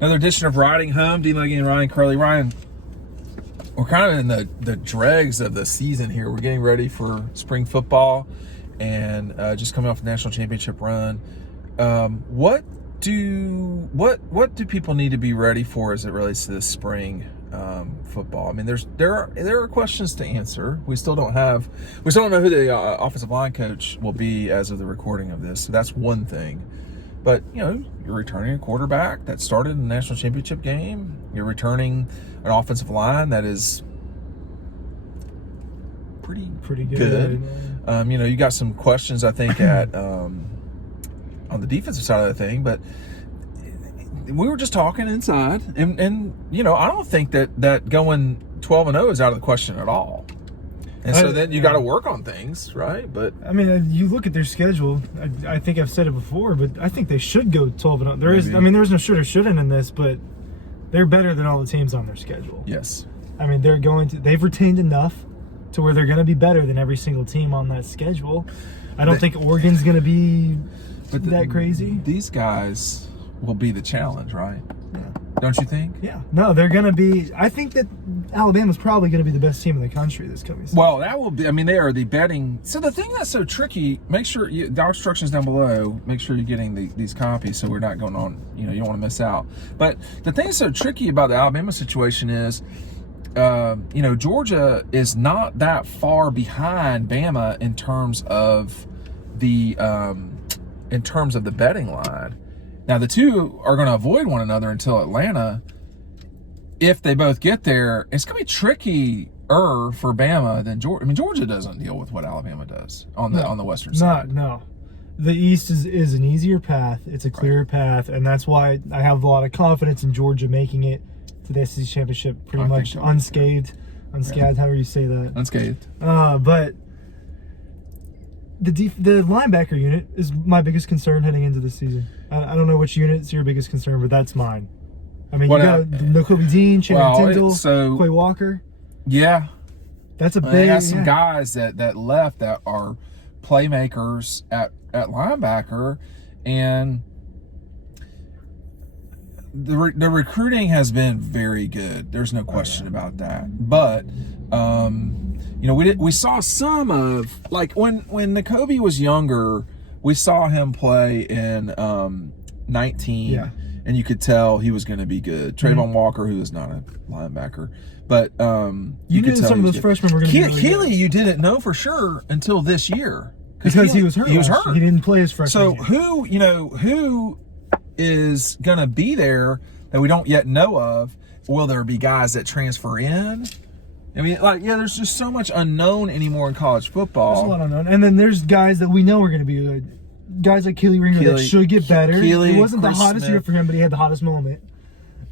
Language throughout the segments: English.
Another edition of Riding Home. Dean Leggy and Ryan Curley. Ryan, we're kind of in the dregs of the season here. We're getting ready for spring football and just coming off the national championship run. What do people need to be ready for as it relates to this spring football? I mean, there are questions to answer. We still don't know who the offensive line coach will be as of the recording of this. So that's one thing. But, you're returning a quarterback that started in the national championship game. You're returning an offensive line that is pretty good. You got some questions, I think, at on the defensive side of the thing. But we were just talking inside. And I don't think that going 12-0 is out of the question at all. And so then you got to work on things, right? But I mean, you look at their schedule. I think I've said it before, but I think they should go 12-0. There's no should or shouldn't in this, but they're better than all the teams on their schedule. Yes. I mean, they've retained enough to where they're going to be better than every single team on that schedule. I don't think Oregon's going to be that crazy. These guys will be the challenge, right? Yeah. Don't you think? Yeah. No, they're going to be. I think that Alabama's probably going to be the best team in the country this coming season. Well, that will be. I mean, they are the betting. So the thing that's so tricky, make sure DAWGSTRUCTION's down below. Make sure you're getting these copies so we're not going on. You don't want to miss out. But the thing that's so tricky about the Alabama situation is, Georgia is not that far behind Bama in terms of the betting line. Now, the two are going to avoid one another until Atlanta. If they both get there, it's going to be trickier for Bama than Georgia. I mean, Georgia doesn't deal with what Alabama does on the western side. No. The East is an easier path. It's a clearer path, and that's why I have a lot of confidence in Georgia making it to the SEC championship pretty much unscathed. Unscathed, however you say that. Unscathed. But the linebacker unit is my biggest concern heading into the season. I don't know which unit's your biggest concern, but that's mine. I mean, you got Nakobe Dean, Channing Tindall, Quay Walker. Yeah. That's a big... They got some guys that left that are playmakers at linebacker, and the recruiting has been very good. There's no question about that. But, we saw some of... Like, when Nakobe was younger, we saw him play in 19... Yeah. And you could tell he was going to be good. Trayvon Walker, who is not a linebacker, but you knew some of those freshmen were going to be really Keeley, you didn't know for sure until this year because he was hurt. He didn't play his freshman year. So who is going to be there that we don't yet know of? Will there be guys that transfer in? I mean, there's just so much unknown anymore in college football. There's a lot unknown, and then there's guys that we know are going to be good. Guys like Keely Ringer that should get better. It wasn't the hottest year for him, but he had the hottest moment.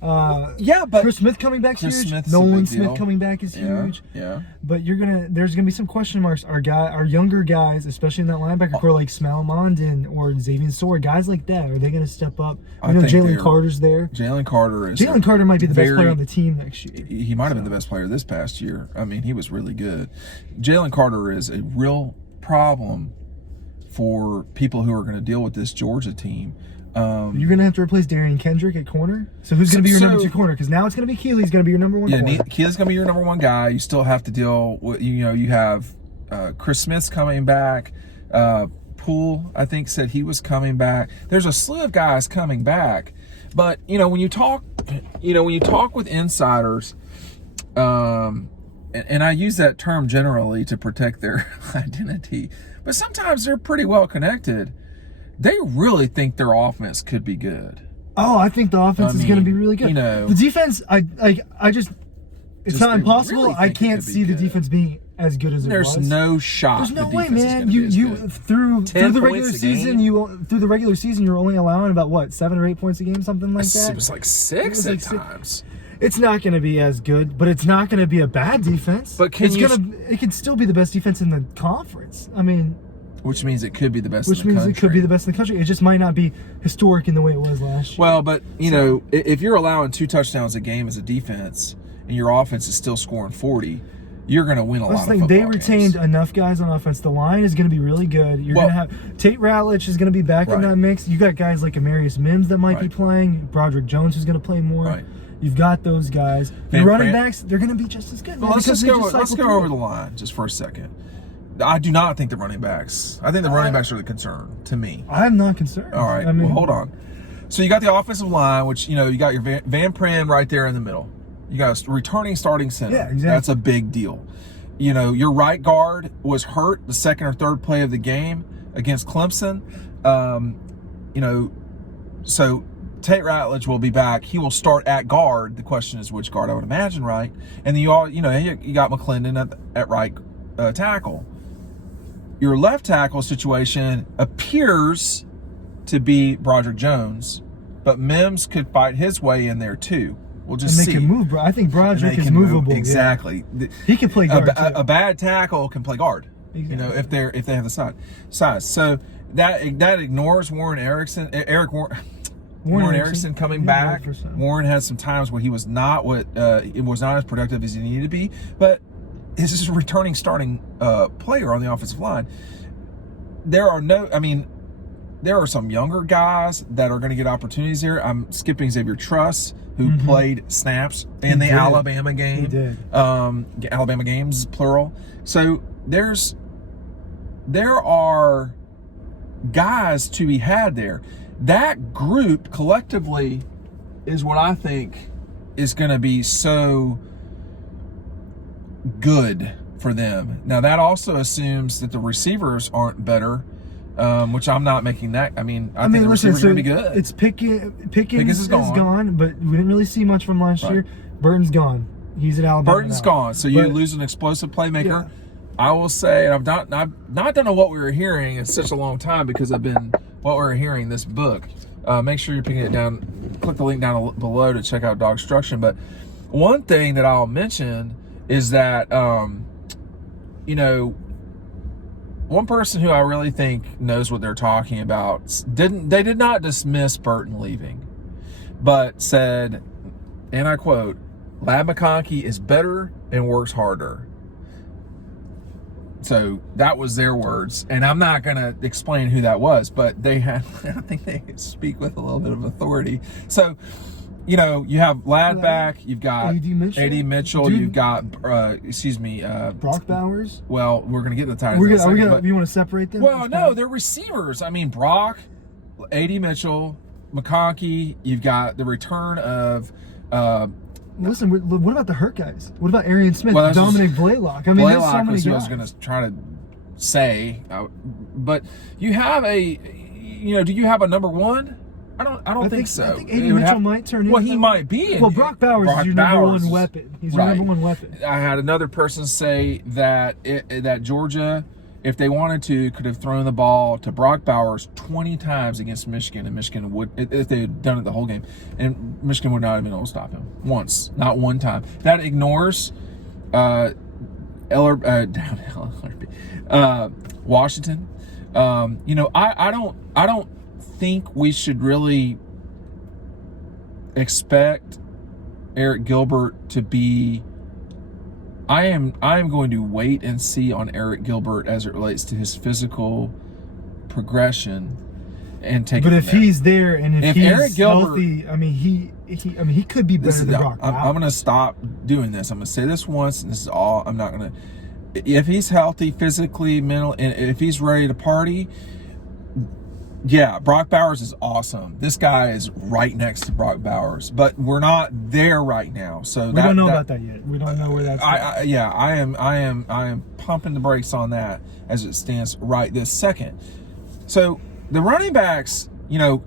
But Chris Smith coming back is huge. Nolan Smith coming back is huge. Yeah. But there's gonna be some question marks. Our younger guys, especially in that linebacker core, like Smal Mondin or Xavier Sawyer, guys like that, are they gonna step up? I know Jalen Carter's there. Jalen Carter might be the best player on the team next year. He might have been the best player this past year. I mean, he was really good. Jalen Carter is a real problem for people who are going to deal with this Georgia team. You're going to have to replace Darian Kendrick at corner? So who's going to be your number 2 corner? Because now it's going to be Keely's going to be your number 1 corner. Yeah, Keely's going to be your number 1 guy. You still have to deal with, you have Chris Smith's coming back. Poole, I think, said he was coming back. There's a slew of guys coming back. But, when you talk with insiders, and I use that term generally to protect their identity, but sometimes they're pretty well connected. They really think their offense could be good. Oh, I think the offense is going to be really good. The defense, it's not impossible. Really I can't see the defense being as good as it was. There's no shot. There's no way, man. Through the regular season, you're only allowing about 7 or 8 points a game, something like that. It was like 6 at times. It's not going to be as good, but it's not going to be a bad defense. But it can still be the best defense in the conference. I mean, which means it could be the best. Which in the means country. It could be the best in the country. It just might not be historic in the way it was last year. Well, but if you're allowing 2 touchdowns a game as a defense and your offense is still scoring 40, you're going to win a lot of football They retained games. enough guys on offense. The line is going to be really good. You're going to have Tate Ratledge is going to be back in that mix. You got guys like Amarius Mims that might be playing. Broderick Jones who's going to play more. Right. You've got those guys. The running backs, they're going to be just as good. Well, let's go over the line just for a second. I do not think the running backs. I think the running backs are the concern to me. I'm not concerned. All right. Well, hold on. So you got the offensive line, which you got your Van Pran right there in the middle. You got a returning starting center. Yeah, exactly. That's a big deal. Your right guard was hurt the second or third play of the game against Clemson. So Tate Ratledge will be back. He will start at guard. The question is which guard, I would imagine, right? And then you got McClendon at right tackle. Your left tackle situation appears to be Broderick Jones, but Mims could fight his way in there too. We'll just see. They can move, bro. I think Broderick is movable. Exactly. Yeah. He can play guard. A bad tackle can play guard. Exactly. If they have the size. So that ignores Warren Erickson. Warren Erickson coming back. Warren had some times where he was not as productive as he needed to be, but this is a returning starting player on the offensive line. There are some younger guys that are going to get opportunities here. I'm skipping Xavier Truss, who played snaps in the Alabama game. He did. Alabama games, plural. So there are guys to be had there. That group collectively is what I think is going to be so good for them. Now, that also assumes that the receivers aren't better, which I'm not making that. I think the receivers are going to be good. It's Pickens is gone, but we didn't really see much from last year. Burton's gone. He's at Alabama. Burton's gone, so you lose an explosive playmaker. Yeah. I will say, and I've not done what we were hearing in such a long time because I've been what we were hearing this book. Make sure you're picking it down. Click the link down below to check out DAWGSTRUCTION. But one thing that I'll mention is that one person who I really think knows what they're talking about did not dismiss Burton leaving, but said, and I quote, "Lab McConkey is better and works harder." So that was their words, and I'm not going to explain who that was, but I think they speak with a little bit of authority. So, you have Ladd back, you've got A.D. Mitchell, you've got, Brock Bowers. Well, we're going to get the tight ends. You want to separate them? Well, no, they're receivers. Brock, A.D. Mitchell, McConkey, you've got the return of... Listen, what about the hurt guys? What about Arian Smith, Dominic Blaylock? There's so many guys. I was going to try to say, but you have do you have a number one? I don't think so. I think A.D. Mitchell might turn in. Well, he might be. Well, Brock Bowers is your number one weapon. He's your number one weapon. I had another person say that that Georgia, if they wanted to, could have thrown the ball to Brock Bowers 20 times against Michigan, and Michigan would, if they had done it the whole game, and Michigan would not have been able to stop him once, not one time. That ignores Washington. I don't think we should really expect Eric Gilbert to be. I am going to wait and see on Eric Gilbert as it relates to his physical progression and take. But if he's there and if he's Eric Gilbert, healthy, he could be better than Brock. I'm going to stop doing this. I'm going to say this once, and this is all. I'm not going to. If he's healthy, physically, mental, and if he's ready to party, yeah, Brock Bowers is awesome. This guy is right next to Brock Bowers, but we're not there right now. So we don't know about that yet. We don't know where that's. I am pumping the brakes on that as it stands right this second. So the running backs,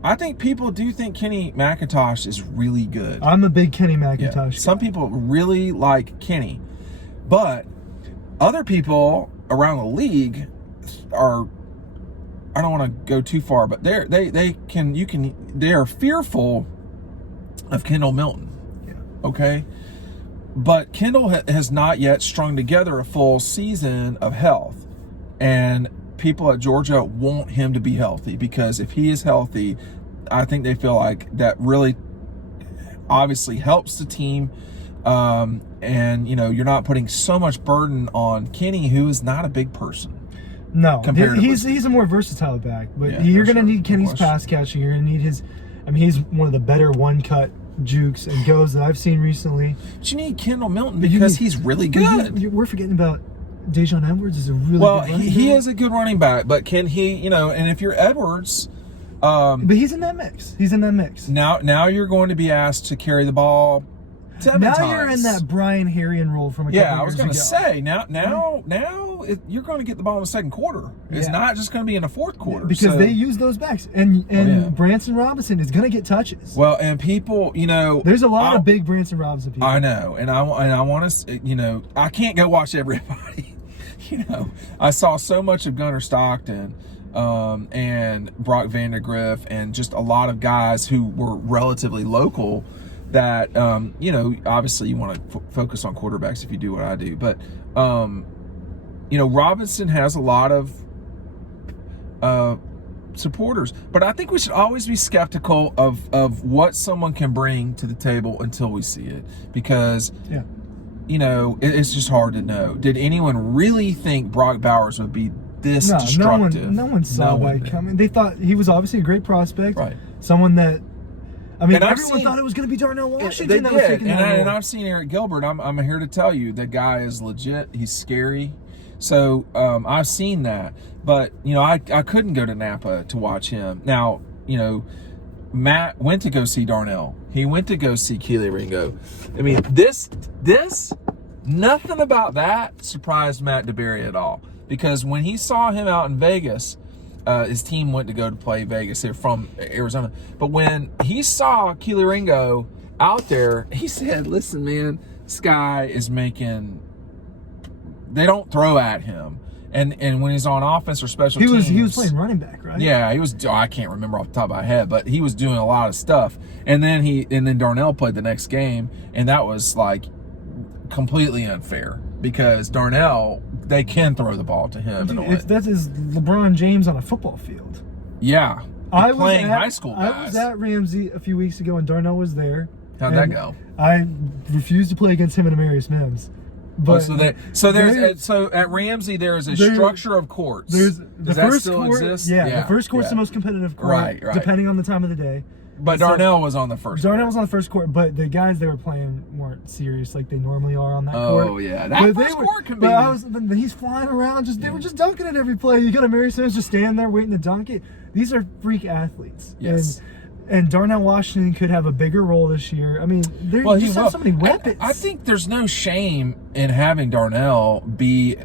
I think people do think Kenny McIntosh is really good. I'm a big Kenny McIntosh guy. Some people really like Kenny, but other people around the league are. I don't want to go too far, but they are fearful of Kendall Milton. Yeah. Okay. But Kendall has not yet strung together a full season of health, and people at Georgia want him to be healthy, because if he is healthy, I think they feel like that really obviously helps the team And you're not putting so much burden on Kenny, who is not a big person. No, he's a more versatile back, but you're going to need Kenny's pass catching. You're going to need his. I mean, he's one of the better one-cut jukes and goes that I've seen recently. But you need Kendall Milton because he's really good. We're forgetting about Dejon Edwards is a really good running back. He is a good running back, but can he? And if you're Edwards, but he's in that mix. Now you're going to be asked to carry the ball 7 times. Now you're in that Brian Herrien role from a couple years ago. Yeah, I was going to say now you're going to get the ball in the second quarter. It's not just going to be in the fourth quarter because they use those backs, and Branson Robinson is going to get touches. Well, and people, there's a lot of big Branson Robinson people. I know, and I want to, I can't go watch everybody. I saw so much of Gunnar Stockton. And Brock Vandegrift and just a lot of guys who were relatively local that, obviously you want to focus on quarterbacks if you do what I do. But, Robinson has a lot of supporters. But I think we should always be skeptical of what someone can bring to the table until we see it. Because, it's just hard to know. Did anyone really think Brock Bowers would be this destructive? No one saw that coming. They thought he was obviously a great prospect. Right. Someone that, everyone thought it was going to be Darnell Washington. And I've seen Eric Gilbert. I'm here to tell you that guy is legit. He's scary. So I've seen that. But, I couldn't go to Napa to watch him. Now, Matt went to go see Darnell. He went to go see Keely Ringo. I mean, this, nothing about that surprised Matt DeBerry at all. Because when he saw him out in Vegas, his team went to go to play Vegas. They're from Arizona. But when he saw Keely Ringo out there, he said, listen, man, this guy is making... They don't throw at him. And when he's on offense or special teams... He was playing running back, right? Yeah, he was... I can't remember off the top of my head, but he was doing a lot of stuff. And then Darnell played the next game, and that was, completely unfair. Because Darnell, they can throw the ball to him. That is LeBron James on a football field. Yeah. Playing high school guys. I was at Ramsey a few weeks ago, and Darnell was there. How'd that go? I refused to play against him and Amarius Mims. But so at Ramsey there is a structure of courts. Does that still exist? Yeah, the first court's the most competitive court, right. Depending on the time of the day. But Darnell was on the first. Darnell was on the first court, but the guys they were playing weren't serious like they normally are on that court. Oh yeah, that first court can be. But he's flying around. They were just dunking it every play. You got Amarius Mims just standing there waiting to dunk it. These are freak athletes. Yes. And Darnell Washington could have a bigger role this year. I mean, they just have so many weapons. I think there's no shame in having Darnell be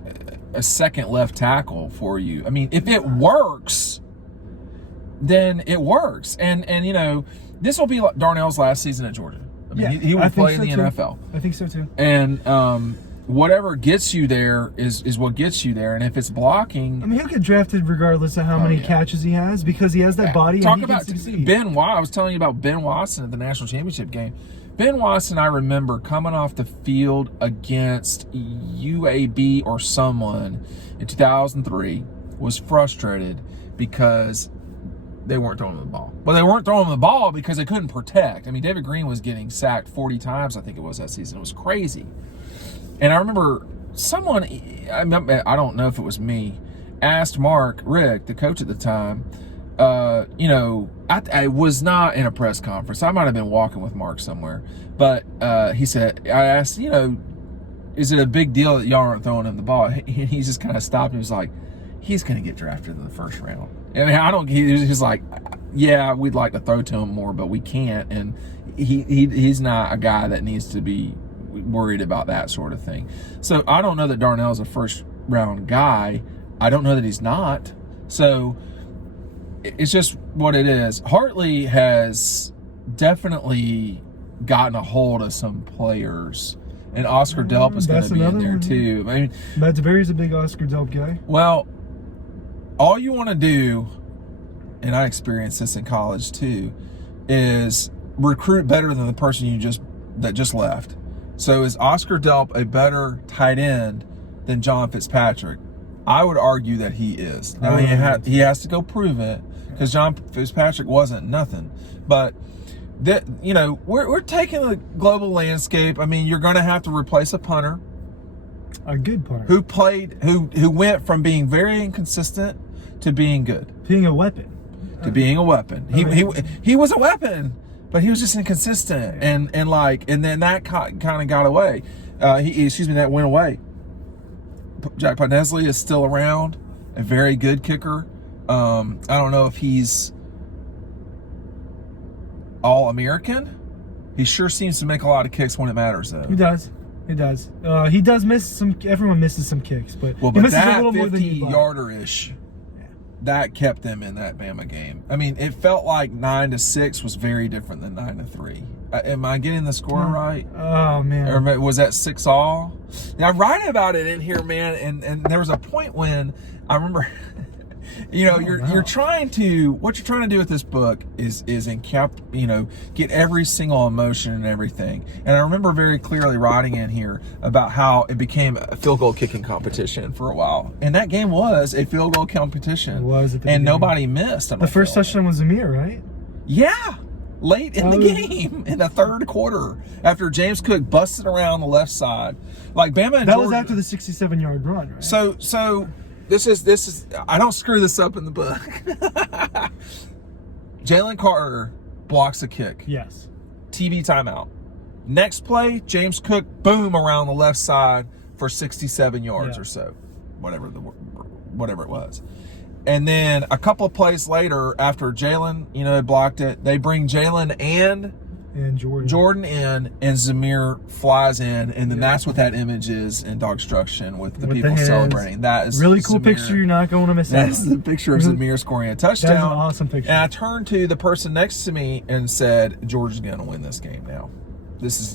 a second left tackle for you. I mean, if it works, then it works. And this will be Darnell's last season at Georgia. I mean, he will play in the NFL. I think so too. And whatever gets you there is what gets you there. And if it's blocking, I mean, he'll get drafted regardless of how many catches he has because he has that body. Talk about Ben Watson. I was telling you about Ben Watson at the national championship game. Ben Watson, I remember coming off the field against UAB or someone in 2003, was frustrated because they weren't throwing him the ball. Well, they weren't throwing him the ball because they couldn't protect. I mean, David Green was getting sacked 40 times, I think it was that season. It was crazy. And I remember someone, I don't know if it was me, asked Mark Rick, the coach at the time, I was not in a press conference. I might have been walking with Mark somewhere. But he said, I asked, is it a big deal that y'all aren't throwing him the ball? And he just kind of stopped and was like, he's going to get drafted in the first round. I mean, he's like, yeah, we'd like to throw to him more, but we can't. And he's not a guy that needs to be worried about that sort of thing. So I don't know that Darnell's a first round guy. I don't know that he's not. So it's just what it is. Hartley has definitely gotten a hold of some players, and Oscar Delp is going to be in there too. I mean, Matt DeBerry's a big Oscar Delp guy. Well, all you want to do, and I experienced this in college too, is recruit better than the person that just left. So is Oscar Delp a better tight end than John Fitzpatrick? I would argue that he is. Now he has to go prove it because John Fitzpatrick wasn't nothing. But that, you know, we're taking the global landscape. I mean, you're going to have to replace a punter. A good punter. Who went from being very inconsistent to being good. Being a weapon. To being a weapon. He was a weapon, but he was just inconsistent. And then that kind of got away. That went away. Jack Podnesley is still around, a very good kicker. I don't know if he's all-American. He sure seems to make a lot of kicks when it matters, though. He does. He does miss some. Everyone misses some kicks, but he misses that a little 50-yarder-ish, that kept them in that Bama game. I mean, it felt like 9-6 was very different than 9-3. Am I getting the score right? Oh man! Or was that 6-all? Now, I'm writing about it in here, man, and there was a point when I remember. You know, you're trying to, what you're trying to do with this book is get every single emotion and everything. And I remember very clearly writing in here about how it became a field goal kicking competition for a while. And that game was a field goal competition. It was at the beginning. Nobody missed. The first touchdown was Amir, right? Yeah. Late in the game, in the third quarter, after James Cook busted around the left side. Like Bama and That Georgia, was after the 67-yard run, right? So This is I don't screw this up in the book. Jalen Carter blocks a kick. Yes. TV timeout. Next play, James Cook, boom, around the left side for 67 yards or so. Whatever it was. And then a couple of plays later, after Jalen, blocked it, they bring Jalen and Jordan in, and Zamir flies in, and then that's what that image is in DAWGSTRUCTION with the people celebrating. That is really cool picture. You're not going to miss that. That's the picture of Zamir scoring a touchdown. That's an awesome picture. And I turned to the person next to me and said, "Georgia's going to win this game now.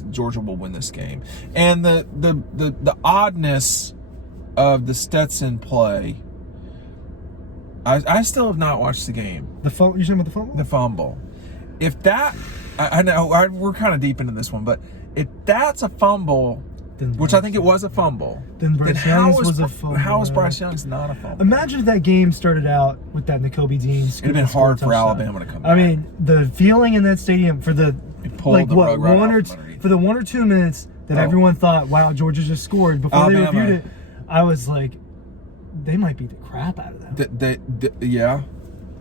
Georgia will win this game." And the oddness of the Stetson play. I still have not watched the game. You're talking about the fumble? The fumble. If that, I know we're kind of deep into this one, but if that's a fumble, which I think it was a fumble, then Bryce Young's was a fumble. How is Bryce Young's not a fumble? Imagine if that game started out with that N'Kobe Dean. It'd have been hard for Alabama to come back. I mean, the feeling in that stadium for the for the 1 or 2 minutes that everyone thought, wow, Georgia just scored, before they reviewed it, I was like, they might beat the crap out of them. Yeah.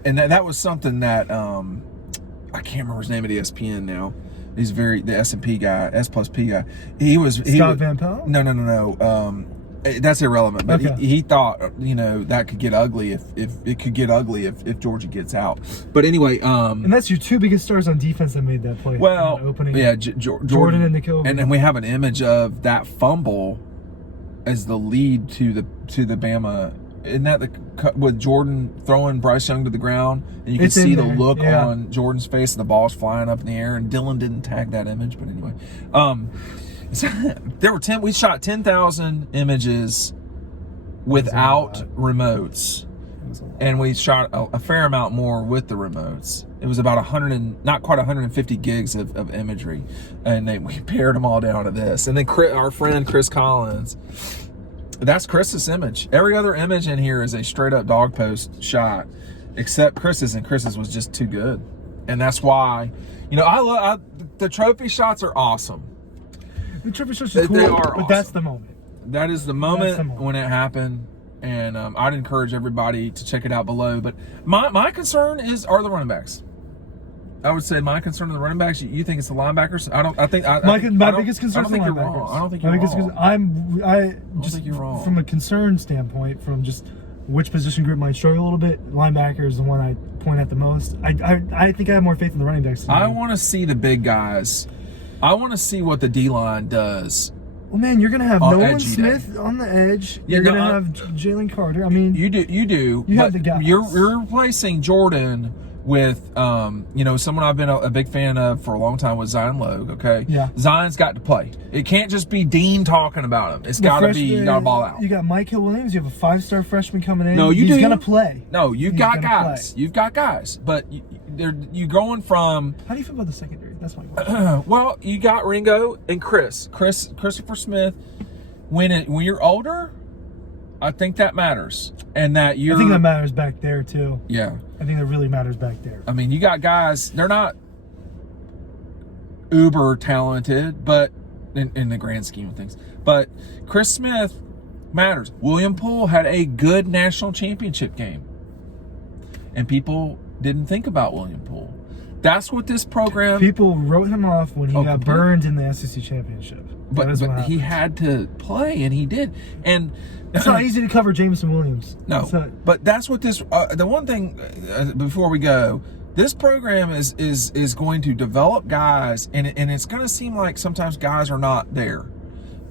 And that was something that I can't remember his name at ESPN now. He's the S&P guy, S+P guy. Scott Van Pelt? No. That's irrelevant. But he thought, that could get ugly if it could get ugly if Georgia gets out. But anyway, and that's your two biggest stars on defense that made that play. Well, opening. Yeah, Jordan and N'Kobe. And then we have an image of that fumble as the lead to the Bama. Isn't that with Jordan throwing Bryce Young to the ground, and you can see the look on Jordan's face, and the ball's flying up in the air, and Dylan didn't tag that image, but anyway, we shot 10,000 images without remotes, and we shot a fair amount more with the remotes. It was about not quite 150 gigs of imagery, and we pared them all down to this. And then our friend Chris Collins. That's Chris's image. Every other image in here is a straight up dog post shot, except Chris's, and Chris's was just too good. And that's why, the trophy shots are awesome. The trophy shots are cool, they are awesome. That's the moment. That is the moment when it happened. And I'd encourage everybody to check it out below. But my concern are the running backs. I would say my concern of the running backs. You think it's the linebackers? My biggest concern is the linebackers. I don't think you're wrong. I don't think you're wrong. From a concern standpoint, from just which position group might struggle a little bit, linebacker is the one I point at the most. I think I have more faith in the running backs. I want to see the big guys. I want to see what the D-line does. Well, man, you're going to have Nolan Smith on the edge. You're going to have Jalen Carter. I mean, you do. You have the guys. You're replacing Jordan with someone I've been a big fan of for a long time was Zion Logue. Okay, yeah, Zion's got to play. It can't just be Dean talking about him. It's got to be, you got to ball out. You got Michael Williams. You have a 5-star freshman coming in. No, he's gonna play. No, you've got guys. You've got guys, but you're going from. How do you feel about the secondary? That's my question. Well, you got Ringo and Christopher Smith. When you're older, I think that matters, and I think that matters back there too. Yeah, I think that really matters back there. I mean, you got guys. They're not. uber talented, but in the grand scheme of things. But Chris Smith matters. William Poole had a good national championship game, and people didn't think about William Poole. That's what this program. People wrote him off when he got completely. burned in the SEC championship. But he had to play, and he did. And it's not easy to cover Jameson Williams. No, but that's what this. The one thing before we go, this program is going to develop guys, and it's going to seem like sometimes guys are not there.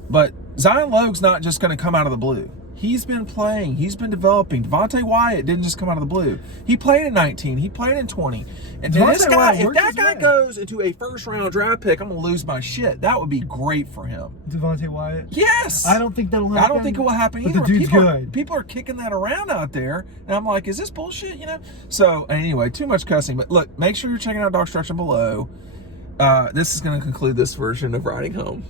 But Zion Logue's not just going to come out of the blue. He's been playing. He's been developing. Devontae Wyatt didn't just come out of the blue. He played in 19. He played in 20. And this guy, if that guy goes into a first-round draft pick, I'm going to lose my shit. That would be great for him. Devontae Wyatt? Yes! I don't think that'll happen. I don't think it will happen either. But the dude's good. People are kicking that around out there, and I'm like, is this bullshit, So, anyway, too much cussing. But look, make sure you're checking out DAWGSTRUCTION below. This is going to conclude this version of Riding Home.